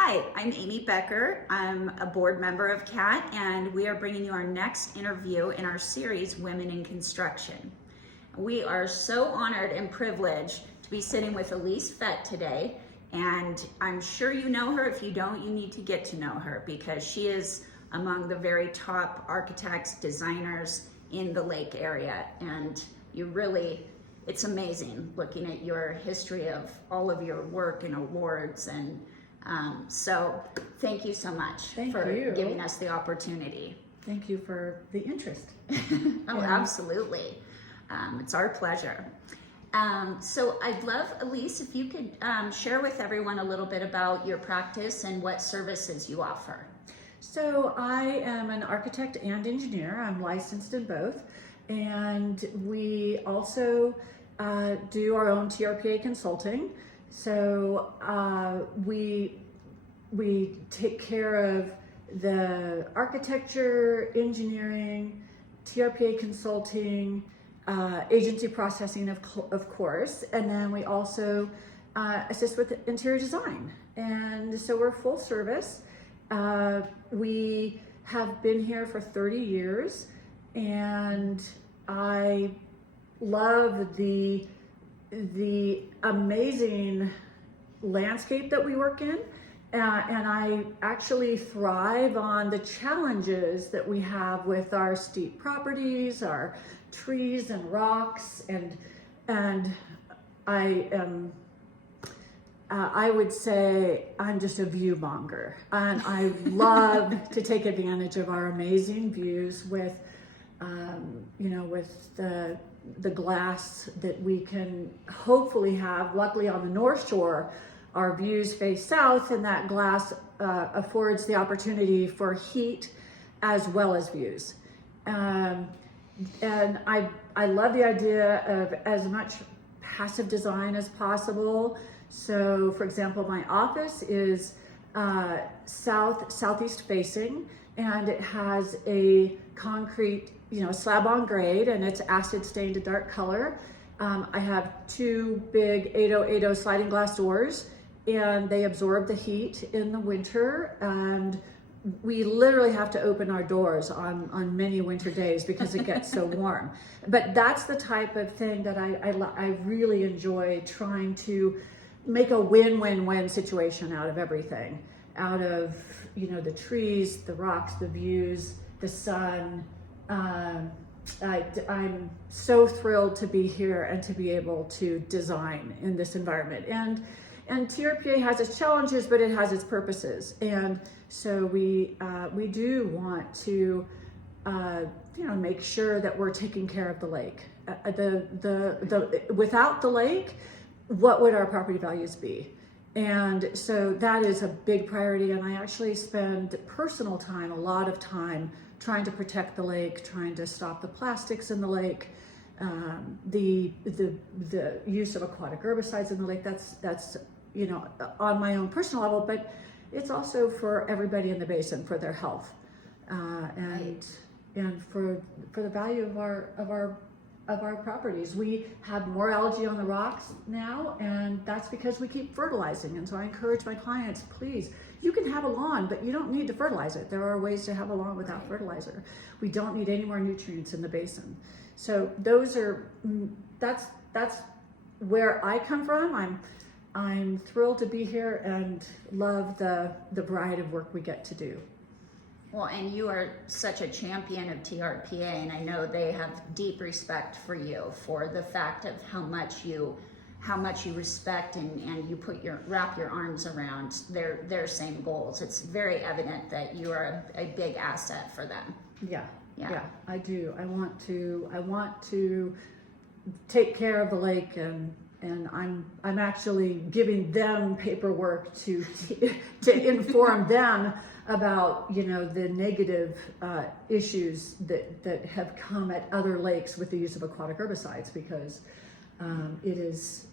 Hi, I'm Amy Becker. I'm a board member of CAT, and we are bringing you our next interview in our series, Women in Construction. We are so honored and privileged to be sitting with Elise Fett today, and I'm sure you know her. If you don't, you need to get to know her because she is among the very top architects, designers in the Lake area, and it's amazing looking at your history of all of your work and awards. And so thank you so much for giving us the opportunity. Thank you for the interest. Oh, absolutely. It's our pleasure. So I'd love, Elise, if you could share with everyone a little bit about your practice and what services you offer. So I am an architect and engineer. I'm licensed in both. And we also do our own TRPA consulting. So we take care of the architecture, engineering, TRPA consulting, agency processing, of course, and then we also assist with interior design. And so we're full service. We have been here for 30 years, and I love the amazing landscape that we work in, and I actually thrive on the challenges that we have with our steep properties, our trees and rocks, and I would say I'm just a view monger, and I love to take advantage of our amazing views with with the glass that we can hopefully have. Luckily on the North Shore, our views face south, and that glass affords the opportunity for heat as well as views. And I love the idea of as much passive design as possible. So for example, my office is southeast facing, and it has a concrete slab on grade, and it's acid stained a dark color. I have two big 8080 sliding glass doors, and they absorb the heat in the winter, and we literally have to open our doors on many winter days because it gets so warm. But that's the type of thing that I really enjoy, trying to make a win-win-win situation out of everything, out of the trees, the rocks, the views, the sun. I'm so thrilled to be here and to be able to design in this environment. And TRPA has its challenges, but it has its purposes. And so we do want to make sure that we're taking care of the lake. Without the lake, what would our property values be? And so that is a big priority. And I actually spend personal time, a lot of time, trying to protect the lake, trying to stop the plastics in the lake, the use of aquatic herbicides in the lake. That's on my own personal level, but it's also for everybody in the basin, for their health, and for the value of our properties. We have more algae on the rocks now, and that's because we keep fertilizing. And so I encourage my clients, please, you can have a lawn, but you don't need to fertilize it. There are ways to have a lawn without fertilizer. We don't need any more nutrients in the basin. So that's where I come from. I'm thrilled to be here and love the variety of work we get to do. Well, and you are such a champion of TRPA, and I know they have deep respect for you for the fact of how much you respect and you wrap your arms around their same goals. It's very evident that you are a big asset for them. Yeah, I do. I want to take care of the lake, and I'm actually giving them paperwork to inform them about the negative issues that have come at other lakes with the use of aquatic herbicides, because it is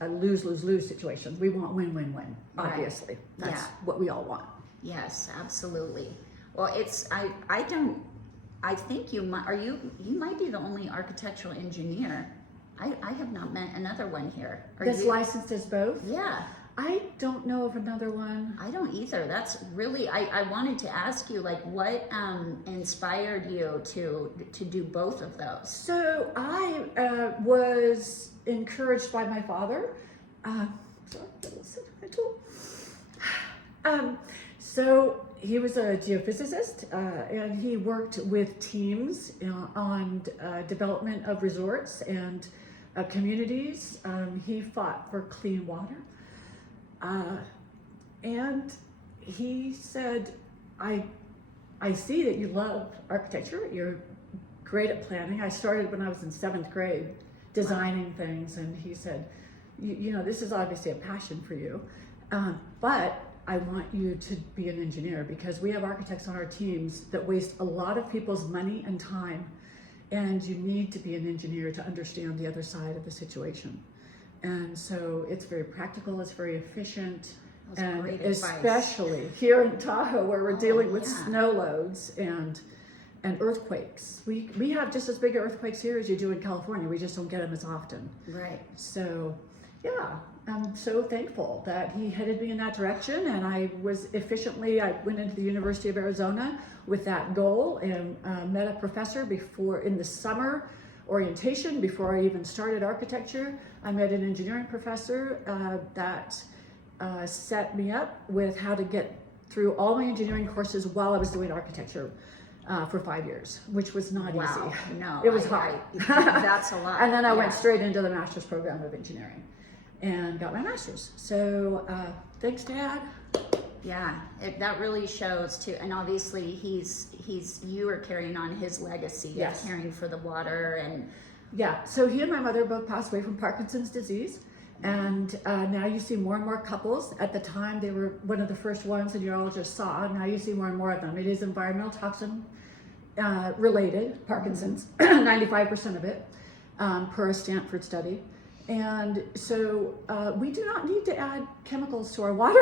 a lose-lose-lose situation. We want win-win-win, obviously. Right. That's what we all want. Yes, absolutely. Well, I think you might be the only architectural engineer. I have not met another one here. That's licensed as both? Yeah. I don't know of another one. I don't either. That's really, I wanted to ask you, like, what inspired you to do both of those? So I was encouraged by my father. Sorry, that was I told. So he was a geophysicist, and he worked with teams on development of resorts and communities. He fought for clean water. And he said, I see that you love architecture. You're great at planning. I started when I was in 7th grade designing things. And he said, you know, this is obviously a passion for you. But I want you to be an engineer, because we have architects on our teams that waste a lot of people's money and time. And you need to be an engineer to understand the other side of the situation. And so it's very practical, it's very efficient, and great advice. Especially here in Tahoe, where we're dealing with yeah. snow loads and earthquakes. We have just as big earthquakes here as you do in California. We just don't get them as often. Right. So, yeah, I'm so thankful that he headed me in that direction, and I went into the University of Arizona with that goal, and met a professor in the summer orientation before I even started architecture. I met an engineering professor that set me up with how to get through all my engineering courses while I was doing architecture for 5 years, which was not Wow. easy. No. It was hard. That's a lot. And then I Yeah. went straight into the master's program of engineering and got my master's. So thanks, Dad. Yeah, that really shows too. And obviously you are carrying on his legacy Yes. of caring for the water. And Yeah, so he and my mother both passed away from Parkinson's disease. And now you see more and more couples. At the time, they were one of the first ones that you all just saw. Now you see more and more of them. It is environmental toxin related, Parkinson's, 95% of it, per a Stanford study. And so we do not need to add chemicals to our water.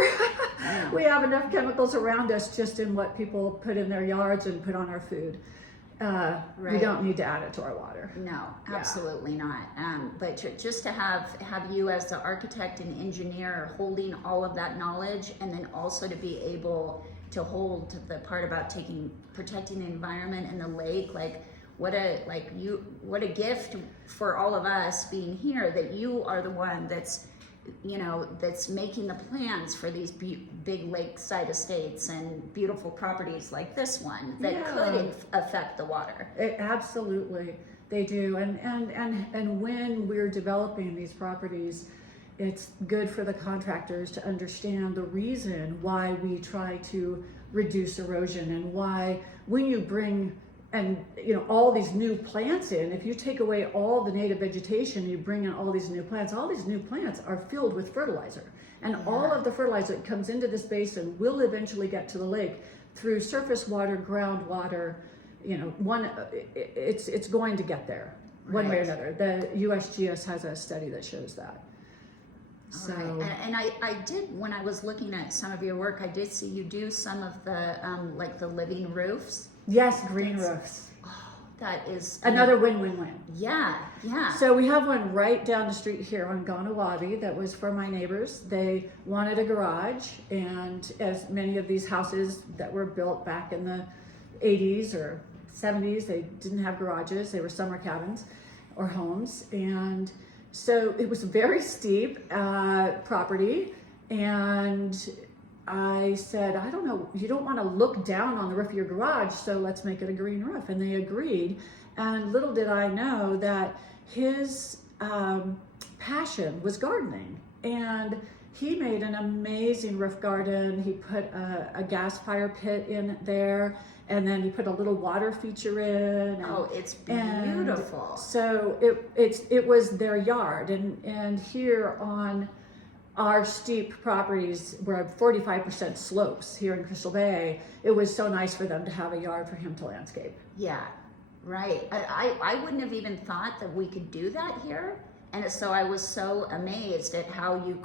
Yeah. We have enough chemicals around us just in what people put in their yards and put on our food. We Right. don't need to add it to our water. no, Yeah. absolutely not. But just to have you as the architect and engineer holding all of that knowledge, and then also to be able to hold the part about protecting the environment and the lake, like what a gift for all of us being here, that you are the one that's making the plans for these big lakeside estates and beautiful properties like this one that Yeah. could affect the water. Absolutely, they do. And when we're developing these properties, it's good for the contractors to understand the reason why we try to reduce erosion, and why when you bring all these new plants in, if you take away all the native vegetation, you bring in all these new plants are filled with fertilizer. And all of the fertilizer that comes into this basin will eventually get to the lake through surface water, groundwater. It's going to get there one way or Right. another. The USGS has a study that shows that. So Right. And I did, when I was looking at some of your work, I did see you do some of the like the living roofs. yes, green roofs. That is Another win-win-win. Yeah. So we have one right down the street here on Ganawabi that was for my neighbors. They wanted a garage, and as many of these houses that were built back in the 80s or 70s, they didn't have garages. They were summer cabins or homes. And so it was a very steep property, and I said, I don't know, you don't want to look down on the roof of your garage, so let's make it a green roof. And they agreed. And little did I know that his passion was gardening. And he made an amazing roof garden. He put a gas fire pit in there, and then he put a little water feature in. Oh, it's And beautiful. so it was their yard. And here on our steep properties, where 45% slopes here in Crystal Bay, it was so nice for them to have a yard for him to landscape. Yeah, right. I wouldn't have even thought that we could do that here. And so I was so amazed at how you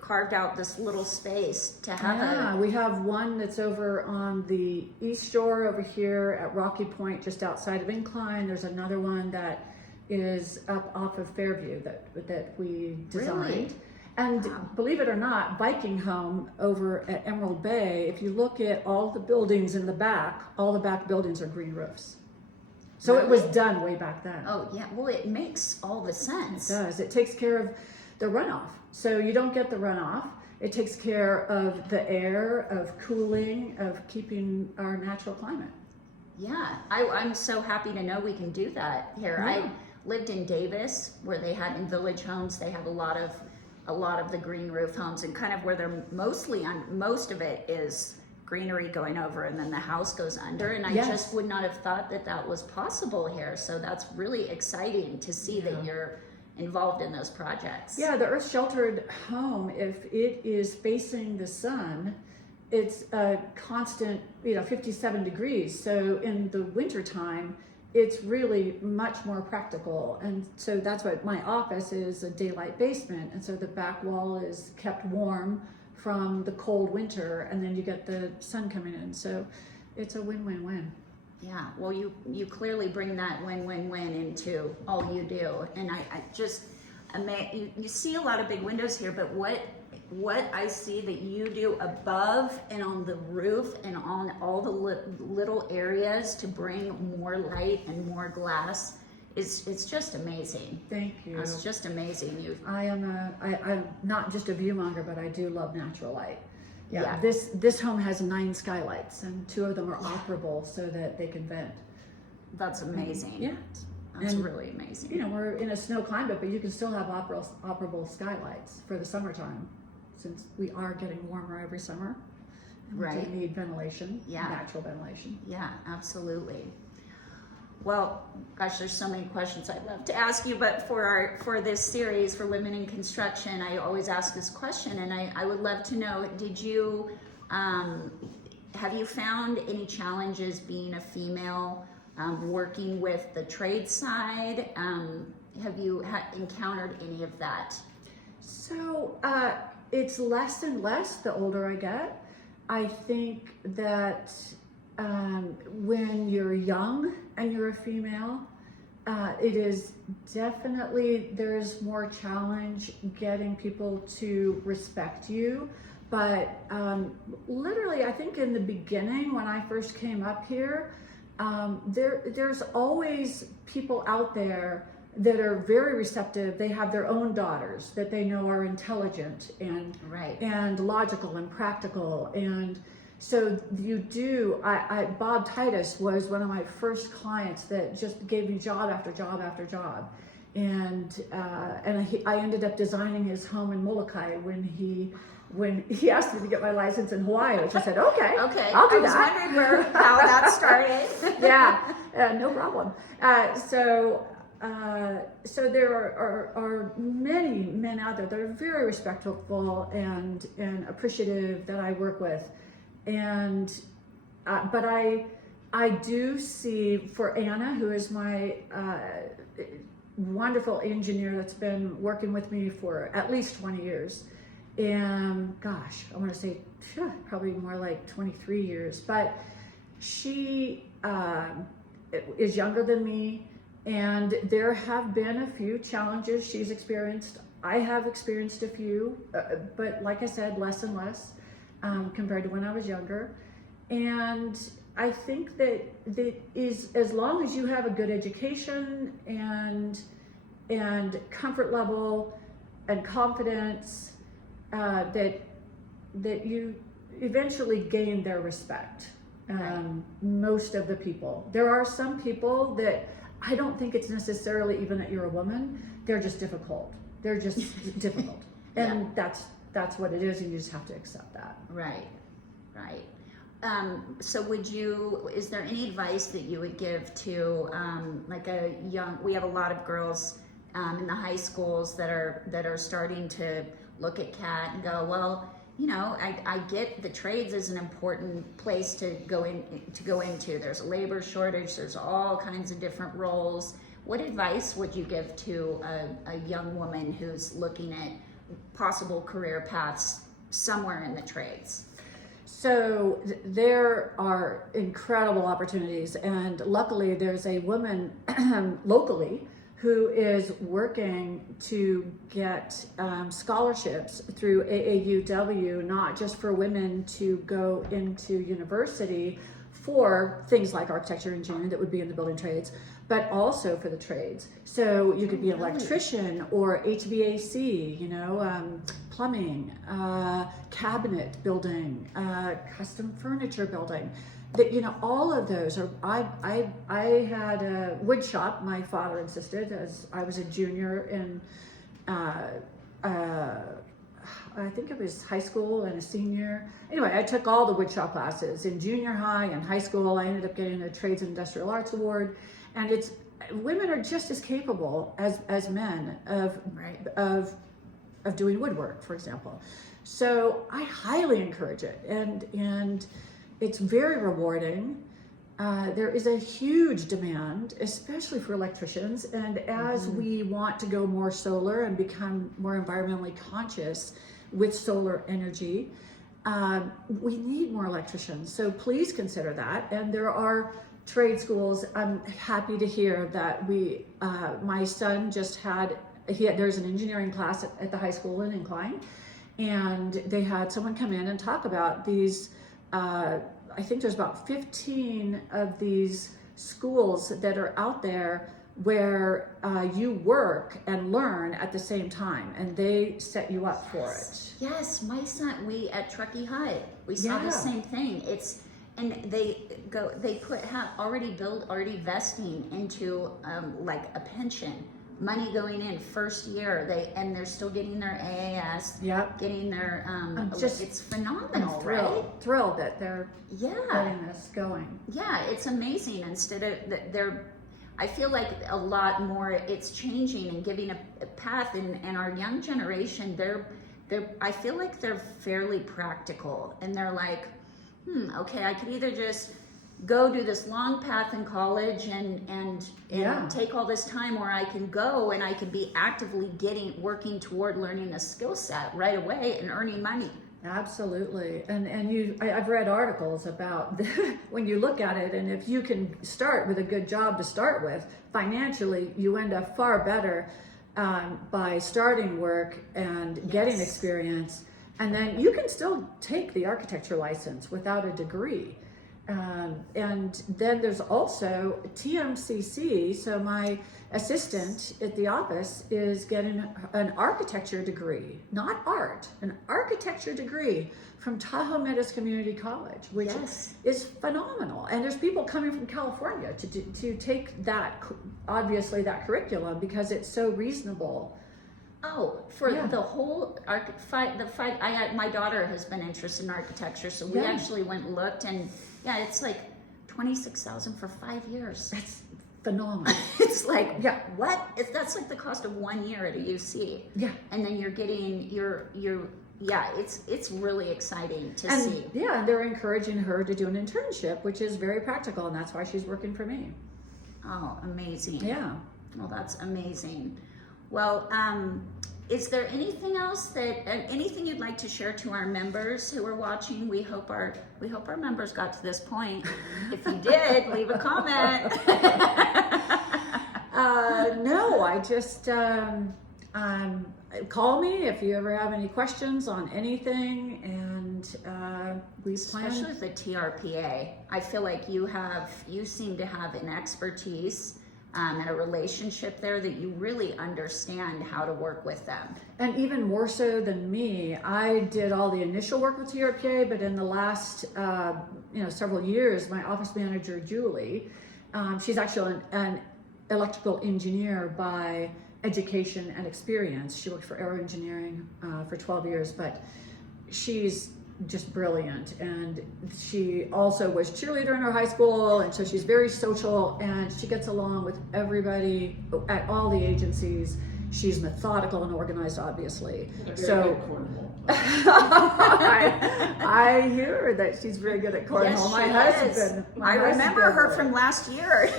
carved out this little space to have We have one that's over on the east shore over here at Rocky Point, just outside of Incline. There's another one that is up off of Fairview that we designed. Really? And Wow. believe it or not, biking home over at Emerald Bay, if you look at all the buildings in the back, all the back buildings are green roofs. So it was Really? done way back then. Oh yeah, well it makes all the sense. It does. It takes care of the runoff. So you don't get the runoff. It takes care of the air, of cooling, of keeping our natural climate. Yeah, I'm so happy to know we can do that here. Yeah. I lived in Davis, where they had in village homes. They have a lot of the green roof homes, and kind of where they're mostly on. Most of it is greenery going over, and then the house goes under. And I Yes. just would not have thought that that was possible here. So that's really exciting to see that you're involved in those projects. Yeah, the earth sheltered home, if it is facing the sun, it's a constant, 57 degrees. So in the wintertime, it's really much more practical. And so that's what my office is, a daylight basement. And so the back wall is kept warm from the cold winter, and then you get the sun coming in. So it's a win-win-win. Yeah, well, you clearly bring that win-win-win into all you do, and I just you see a lot of big windows here, but what I see that you do above and on the roof and on all the little areas to bring more light and more glass it's just amazing. Thank you. It's just amazing. I'm not just a viewmonger, but I do love natural light. Yeah. This home has 9 skylights, and 2 of them are operable so that they can vent. That's amazing. Yeah. That's And, really amazing. We're in a snow climate, but you can still have operable skylights for the summertime, since we are getting warmer every summer. And we Right. do need ventilation, Yeah. natural ventilation. Yeah, absolutely. Well, gosh, there's so many questions I'd love to ask you, but for this series for Women in Construction, I always ask this question, and I would love to know: have you found any challenges being a female working with the trade side? Have you encountered any of that? So it's less and less the older I get. I think that when you're young and you're a female, it is definitely, there's more challenge getting people to respect you. But literally, I think in the beginning, when I first came up here, there's always people out there that are very receptive. They have their own daughters that they know are intelligent and Right. and logical and practical. And so you do, Bob Titus was one of my first clients that just gave me job after job after job. And I ended up designing his home in Molokai when he asked me to get my license in Hawaii, which I said, okay, Okay, I'll do I was that. wondering how that started. Yeah, no problem. So there are many men out there that are very respectful and appreciative that I work with, but I do see for Anna, who is my wonderful engineer that's been working with me for at least 20 years, and gosh, I want to say probably more like 23 years, but she is younger than me. And there have been a few challenges she's experienced. I have experienced a few, but like I said, less and less compared to when I was younger. And I think that is, as long as you have a good education and comfort level and confidence, that you eventually gain their respect. Right. Most of the people. There are some people that I don't think it's necessarily even that you're a woman. They're just difficult. They're just difficult. And that's what it is, and you just have to accept that. Right. So is there any advice that you would give to we have a lot of girls in the high schools that are starting to look at CAT and go, well, I get the trades is an important place to go into. There's a labor shortage. There's all kinds of different roles. What advice would you give to a young woman who's looking at possible career paths somewhere in the trades? So there are incredible opportunities, and luckily there's a woman locally who is working to get scholarships through AAUW, not just for women to go into university for things like architecture and engineering that would be in the building trades, but also for the trades. So you could be an electrician or HVAC, plumbing, cabinet building, custom furniture building. That, all of those are. I had a wood shop. My father insisted, as I was a junior in, I think it was high school and a senior. Anyway, I took all the woodshop classes in junior high and high school. I ended up getting a Trades and Industrial Arts Award, and women are just as capable as men of doing woodwork, for example. So I highly encourage it, and it's very rewarding. There is a huge demand, especially for electricians, and as we want to go more solar and become more environmentally conscious with solar energy, we need more electricians. So please consider that. And there are trade schools. I'm happy to hear that my son just there's an engineering class at the high school in Incline, and they had someone come in and talk about these. I think there's about 15 of these schools that are out there where you work and learn at the same time, and they set you up for it. Yes, my son, we at Truckee High, we saw the same thing. And they already vesting into like a pension. Money going in first year, they're still getting their AAS, getting their it's phenomenal, thrilled that they're getting this going. Yeah, it's amazing. Instead of I feel like a lot more it's changing and giving a path, and our young generation, I feel like they're fairly practical, and they're like, okay, I could either just go do this long path in college and take all this time, or I can go and I can be actively working toward learning a skill set right away and earning money. Absolutely. And I've read articles about when you look at it, and if you can start with a good job to start with, financially, you end up far better by starting work and getting experience. And then you can still take the architecture license without a degree. And then there's also TMCC. So my assistant at the office is getting an architecture degree, not art, an architecture degree from Tahoe Meadows Community College, which is phenomenal. And there's people coming from California to take that curriculum because it's so reasonable. Oh, the whole my daughter has been interested in architecture, so we actually went and looked, and it's like $26,000 for 5 years. That's phenomenal. It's like what? That's like the cost of 1 year at a UC. Yeah, and then you're getting it's really exciting to see. Yeah, and they're encouraging her to do an internship, which is very practical, and that's why she's working for me. Oh, amazing. Yeah. Well, that's amazing. Well, is there anything else anything you'd like to share to our members who are watching? We hope our members got to this point. If you did, leave a comment. No, I just call me if you ever have any questions on anything, and we plan. Especially with the TRPA, I feel like you seem to have an expertise. And a relationship there that you really understand how to work with them. And even more so than me, I did all the initial work with TRPA, but in the last several years, my office manager, Julie, she's actually an electrical engineer by education and experience. She worked for Aero Engineering for 12 years, but she's just brilliant, and she also was cheerleader in her high school, and so she's very social, and she gets along with everybody at all the agencies. She's methodical and organized, obviously. So I hear that she's very good at cornhole. Yes, my husband. I remember her from last year.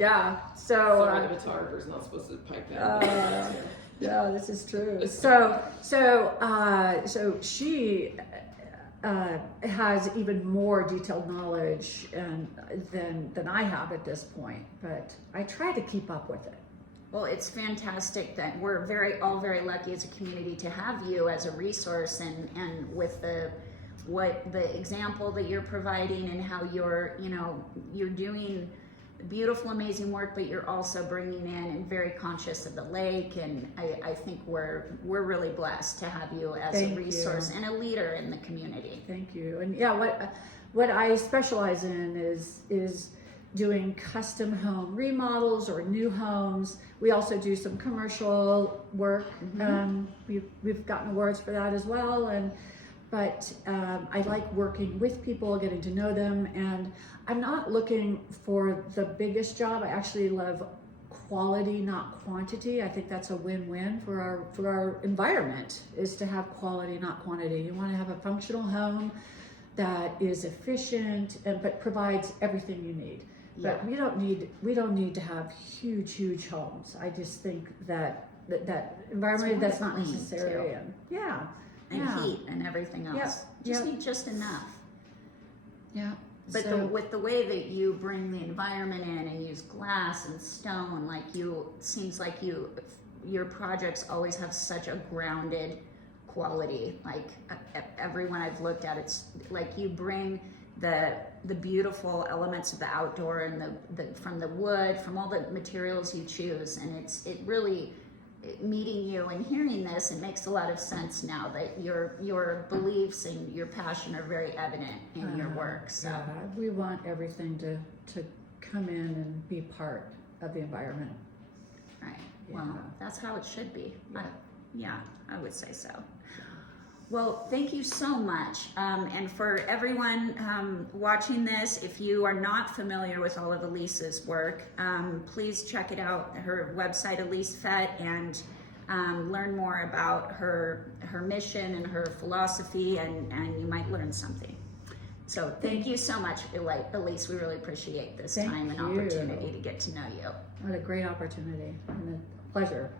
Yeah. So sorry, the photographer's not supposed to pipe that. Yeah, this is true. So she, has even more detailed knowledge than I have at this point, but I try to keep up with it. Well, it's fantastic that we're all very lucky as a community to have you as a resource, and with the example that you're providing, and how you're doing beautiful, amazing work, but you're also bringing in and very conscious of the lake. And I think we're really blessed to have you as a resource and a leader in the community. Thank you. And yeah, what I specialize in is doing custom home remodels or new homes. We also do some commercial work. We've gotten awards for that as well. But I like working with people, getting to know them, and I'm not looking for the biggest job. I actually love quality, not quantity. I think that's a win-win for our environment, is to have quality, not quantity. You want to have a functional home that is efficient but provides everything you need. Yeah. But we don't need to have huge homes. I just think that environment that's not clean, necessary. too. And heat and everything else. Need just enough. Yeah. But with the way that you bring the environment in and use glass and stone, seems like your projects always have such a grounded quality. Like everyone I've looked at, it's like you bring the beautiful elements of the outdoor and from the wood, from all the materials you choose, and it really, meeting you and hearing this, it makes a lot of sense now that your beliefs and your passion are very evident in your work. So we want everything to come in and be part of the environment. Right. Yeah. Well, that's how it should be. I would say so. Well, thank you so much. And for everyone watching this, if you are not familiar with all of Elise's work, please check it out, her website, Elise Fett, and learn more about her mission and her philosophy, and you might learn something. So thank you so much, Elise. We really appreciate this time and opportunity to get to know you. What a great opportunity and a pleasure.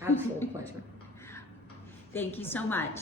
Absolute pleasure. Thank you so much.